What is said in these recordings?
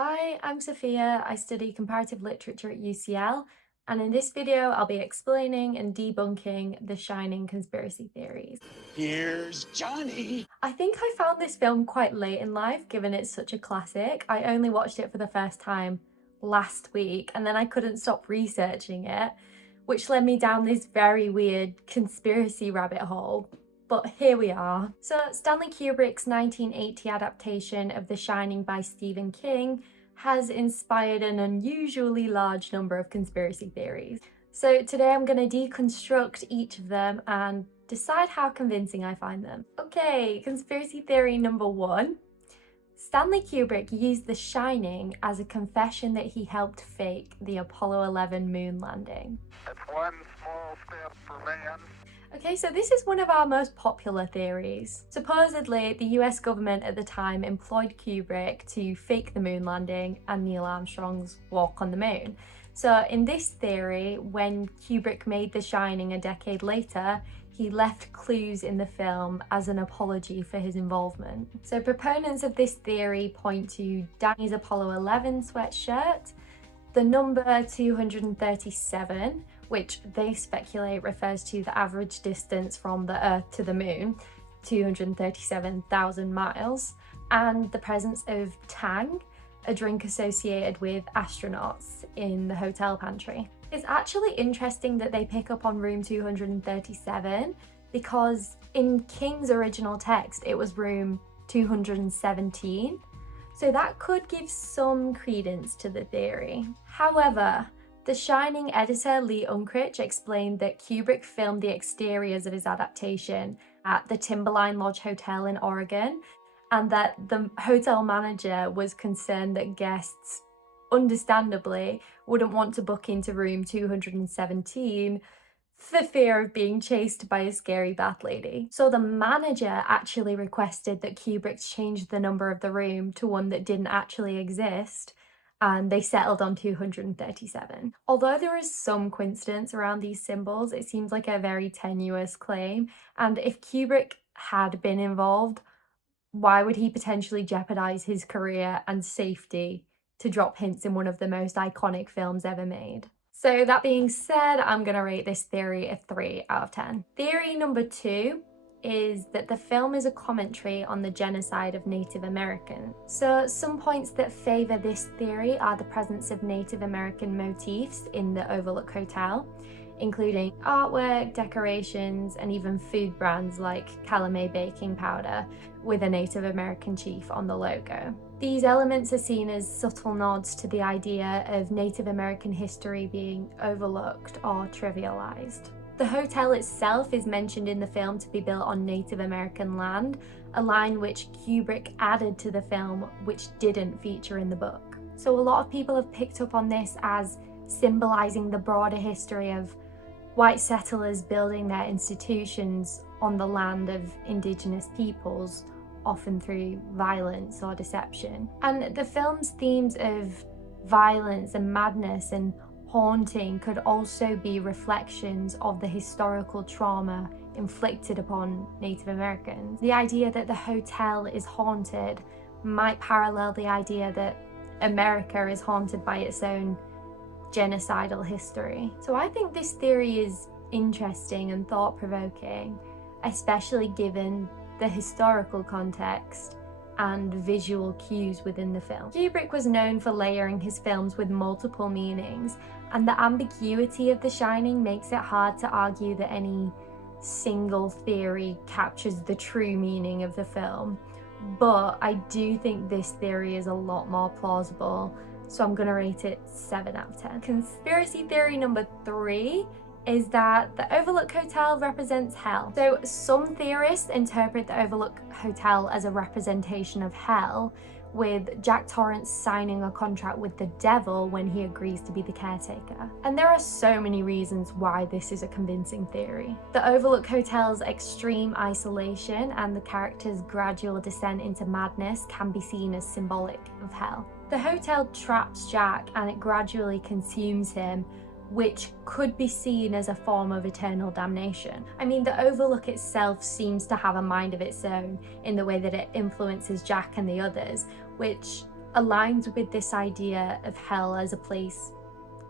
Hi, I'm Sophia. I study comparative literature at UCL, and in this video, I'll be explaining and debunking the Shining conspiracy theories. Here's Johnny. I think I found this film quite late in life, given it's such a classic. I only watched it for the first time last week, and then I couldn't stop researching it, which led me down this very weird conspiracy rabbit hole. But here we are. So Stanley Kubrick's 1980 adaptation of The Shining by Stephen King has inspired an unusually large number of conspiracy theories. So today I'm going to deconstruct each of them and decide how convincing I find them. Okay, conspiracy theory number one. Stanley Kubrick used The Shining as a confession that he helped fake the Apollo 11 moon landing. That's one small step for man. Okay, so this is one of our most popular theories. Supposedly, the US government at the time employed Kubrick to fake the moon landing and Neil Armstrong's walk on the moon. So in this theory, when Kubrick made The Shining a decade later, he left clues in the film as an apology for his involvement. So proponents of this theory point to Danny's Apollo 11 sweatshirt, the number 237, which they speculate refers to the average distance from the Earth to the Moon, 237,000 miles, and the presence of Tang, a drink associated with astronauts, in the hotel pantry. It's actually interesting that they pick up on room 237 because in King's original text it was room 217, so that could give some credence to the theory. However, The Shining editor Lee Unkrich explained that Kubrick filmed the exteriors of his adaptation at the Timberline Lodge Hotel in Oregon, and that the hotel manager was concerned that guests, understandably, wouldn't want to book into room 217 for fear of being chased by a scary bat lady. So the manager actually requested that Kubrick change the number of the room to one that didn't actually exist, and they settled on 237. Although there is some coincidence around these symbols, it seems like a very tenuous claim, and if Kubrick had been involved, why would he potentially jeopardize his career and safety to drop hints in one of the most iconic films ever made? So that being said, I'm gonna rate this theory a 3 out of 10. Theory number 2 is that the film is a commentary on the genocide of Native Americans. So some points that favour this theory are the presence of Native American motifs in the Overlook Hotel, including artwork, decorations, and even food brands like Calumet baking powder with a Native American chief on the logo. These elements are seen as subtle nods to the idea of Native American history being overlooked or trivialized. The hotel itself is mentioned in the film to be built on Native American land, a line which Kubrick added to the film which didn't feature in the book. So a lot of people have picked up on this as symbolizing the broader history of white settlers building their institutions on the land of indigenous peoples, often through violence or deception. And the film's themes of violence and madness and haunting could also be reflections of the historical trauma inflicted upon Native Americans. The idea that the hotel is haunted might parallel the idea that America is haunted by its own genocidal history. So I think this theory is interesting and thought-provoking, especially given the historical context and visual cues within the film. Kubrick was known for layering his films with multiple meanings, and the ambiguity of The Shining makes it hard to argue that any single theory captures the true meaning of the film. But I do think this theory is a lot more plausible, so I'm gonna rate it 7 out of 10. Conspiracy theory number 3 is that the Overlook Hotel represents hell. So some theorists interpret the Overlook Hotel as a representation of hell, with Jack Torrance signing a contract with the devil when he agrees to be the caretaker. And there are so many reasons why this is a convincing theory. The Overlook Hotel's extreme isolation and the character's gradual descent into madness can be seen as symbolic of hell. The hotel traps Jack and it gradually consumes him, which could be seen as a form of eternal damnation. I mean, the Overlook itself seems to have a mind of its own in the way that it influences Jack and the others, which aligns with this idea of hell as a place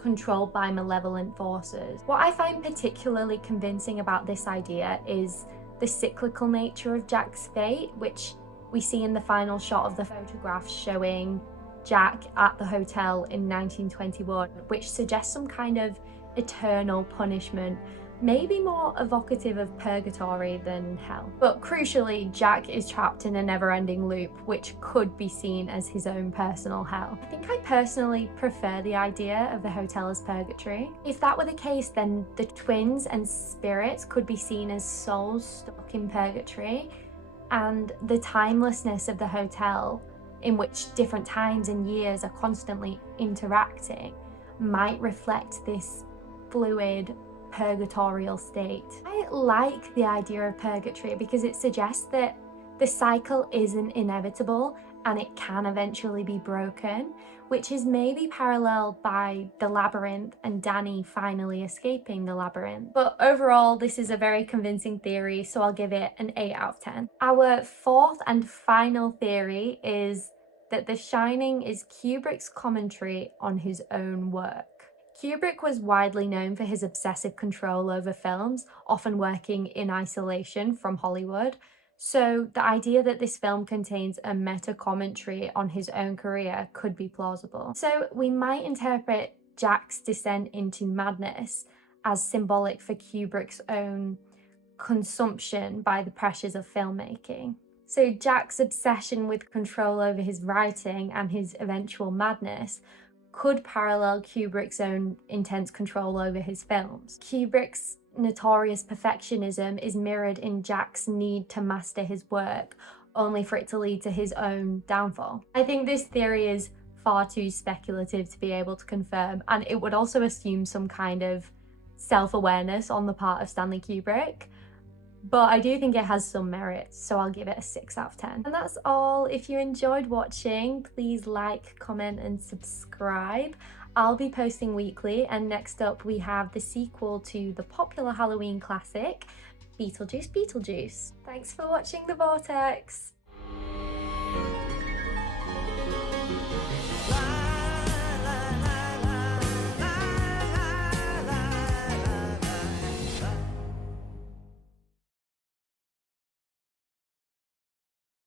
controlled by malevolent forces. What I find particularly convincing about this idea is the cyclical nature of Jack's fate, which we see in the final shot of the photograph showing Jack at the hotel in 1921, which suggests some kind of eternal punishment, maybe more evocative of purgatory than hell. But crucially, Jack is trapped in a never-ending loop, which could be seen as his own personal hell. I think I personally prefer the idea of the hotel as purgatory. If that were the case, then the twins and spirits could be seen as souls stuck in purgatory, and the timelessness of the hotel, in which different times and years are constantly interacting, might reflect this fluid purgatorial state. I like the idea of purgatory because it suggests that the cycle isn't inevitable and it can eventually be broken, which is maybe paralleled by the labyrinth and Danny finally escaping the labyrinth. But overall, this is a very convincing theory, so I'll give it an 8 out of 10. Our fourth and final theory is that The Shining is Kubrick's commentary on his own work. Kubrick was widely known for his obsessive control over films, often working in isolation from Hollywood. So the idea that this film contains a meta-commentary on his own career could be plausible. So we might interpret Jack's descent into madness as symbolic for Kubrick's own consumption by the pressures of filmmaking. So Jack's obsession with control over his writing and his eventual madness could parallel Kubrick's own intense control over his films. Kubrick's notorious perfectionism is mirrored in Jack's need to master his work, only for it to lead to his own downfall. I think this theory is far too speculative to be able to confirm, and it would also assume some kind of self-awareness on the part of Stanley Kubrick. But I do think it has some merit, so I'll give it a 6 out of 10. And that's all. If you enjoyed watching, please like, comment, and subscribe. I'll be posting weekly, and next up we have the sequel to the popular Halloween classic, Beetlejuice Beetlejuice. Thanks for watching The Vortex!